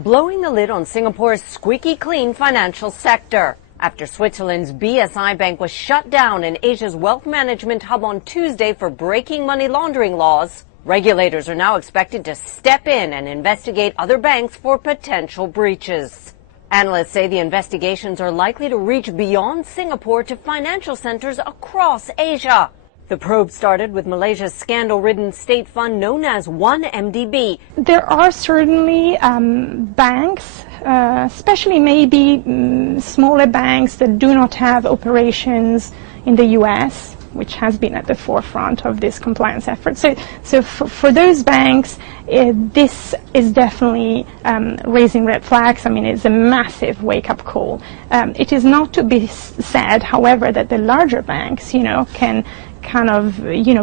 blowing the lid on Singapore's squeaky clean financial sector. After Switzerland's BSI bank was shut down in Asia's wealth management hub on Tuesday for breaking money laundering laws, regulators are now expected to step in and investigate other banks for potential breaches. Analysts say the investigations are likely to reach beyond Singapore to financial centers across Asia. The probe started with Malaysia's scandal-ridden state fund known as 1MDB. There are certainly banks, especially maybe smaller banks that do not have operations in the US, which has been at the forefront of this compliance effort. So for those banks, this is definitely raising red flags. I mean, it's a massive wake-up call. It is not to be said, however, that the larger banks, can kind of,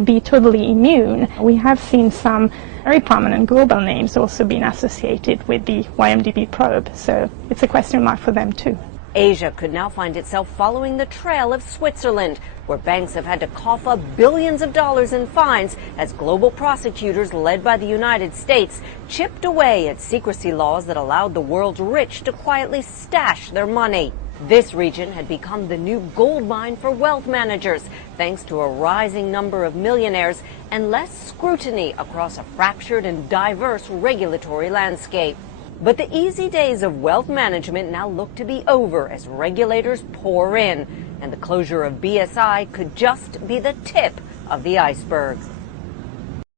be totally immune. We have seen some very prominent global names also being associated with the YMDB probe, so it's a question mark for them too. Asia could now find itself following the trail of Switzerland, where banks have had to cough up billions of dollars in fines as global prosecutors led by the United States chipped away at secrecy laws that allowed the world's rich to quietly stash their money. This region had become the new gold mine for wealth managers, thanks to a rising number of millionaires and less scrutiny across a fractured and diverse regulatory landscape. But the easy days of wealth management now look to be over as regulators pour in, and the closure of BSI could just be the tip of the iceberg.